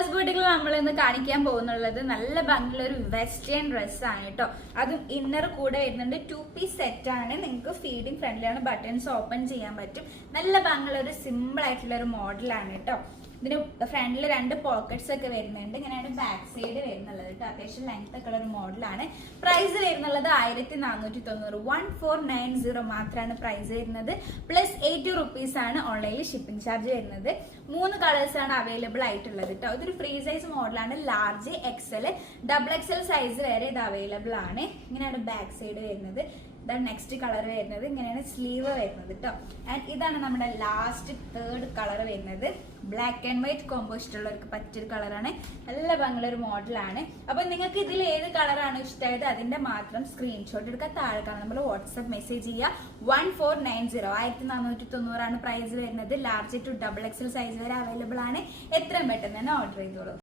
First ബോട്ടിക്കിൽ നമ്മൾ ഇന്ന് കാണിക്കാൻ പോകുന്നുള്ളത് നല്ല ഭംഗിയുള്ള ഒരു വെസ്റ്റേൺ ഡ്രസ് ആണ് കേട്ടോ. അതും ഇന്നർ കൂടെ വരുന്നുണ്ട്. 2 പീസ് സെറ്റ് ആണ്. നിങ്ങൾക്ക് ഫീഡിങ് ഫ്രണ്ട്ലിയാണ്, ബട്ടൺസ് ഓപ്പൺ ചെയ്യാൻ പറ്റും. നല്ല ഭംഗിയുള്ള ഒരു സിമ്പിൾ ആയിട്ടുള്ള ഒരു മോഡലാണ് കേട്ടോ. ഇതിന് ഫ്രണ്ടിൽ 2 പോക്കറ്റ്സ് ഒക്കെ വരുന്നുണ്ട്. ഇങ്ങനെയാണ് ബാക്ക് സൈഡ് വരുന്നുള്ളത് കേട്ടോ. അത്യാവശ്യം ലെങ്ത് ഒക്കെ ഉള്ള ഒരു മോഡലാണ്. പ്രൈസ് വരുന്നുള്ളത് 1490, 1490 മാത്രമാണ് പ്രൈസ് വരുന്നത്. പ്ലസ് 80 റുപ്പീസ് ആണ് ഓൺലൈനിൽ ഷിപ്പിംഗ് ചാർജ് വരുന്നത്. 3 കളേഴ്സ് ആണ് അവൈലബിൾ ആയിട്ടുള്ളത് കേട്ടോ. ഇതൊരു ഫ്രീ സൈസ് മോഡലാണ്. ലാർജ്, XL, XXL സൈസ് വരെ ഇത് അവൈലബിൾ ആണ്. ഇങ്ങനെയാണ് ബാക്ക് സൈഡ് വരുന്നത്. ഇതാണ് നെക്സ്റ്റ് കളർ വരുന്നത്. ഇങ്ങനെയാണ് സ്ലീവ് വരുന്നത് കേട്ടോ. ആൻഡ് ഇതാണ് നമ്മുടെ ലാസ്റ്റ് 3rd കളർ വരുന്നത്. ബ്ലാക്ക് ആൻഡ് വൈറ്റ് കോമ്പോ ഇഷ്ടമുള്ളവർക്ക് പറ്റിയൊരു കളറാണ്. നല്ല ഭംഗിയുള്ള ഒരു മോഡലാണ്. അപ്പൊ നിങ്ങൾക്ക് ഇതിൽ ഏത് കളറാണ് ഇഷ്ടമായത് അതിന്റെ മാത്രം സ്ക്രീൻഷോട്ട് എടുക്കുക. താഴെ കാണാൻ നമ്മൾ വാട്സ്ആപ്പ് മെസ്സേജ് ചെയ്യുക. 1490, 1490 ആണ് പ്രൈസ് വരുന്നത്. ലാർജ് ടു XXL സൈസ് വരെ അവൈലബിൾ ആണ്. എത്രയും പെട്ടെന്ന് തന്നെ ഓർഡർ ചെയ്തോളൂ.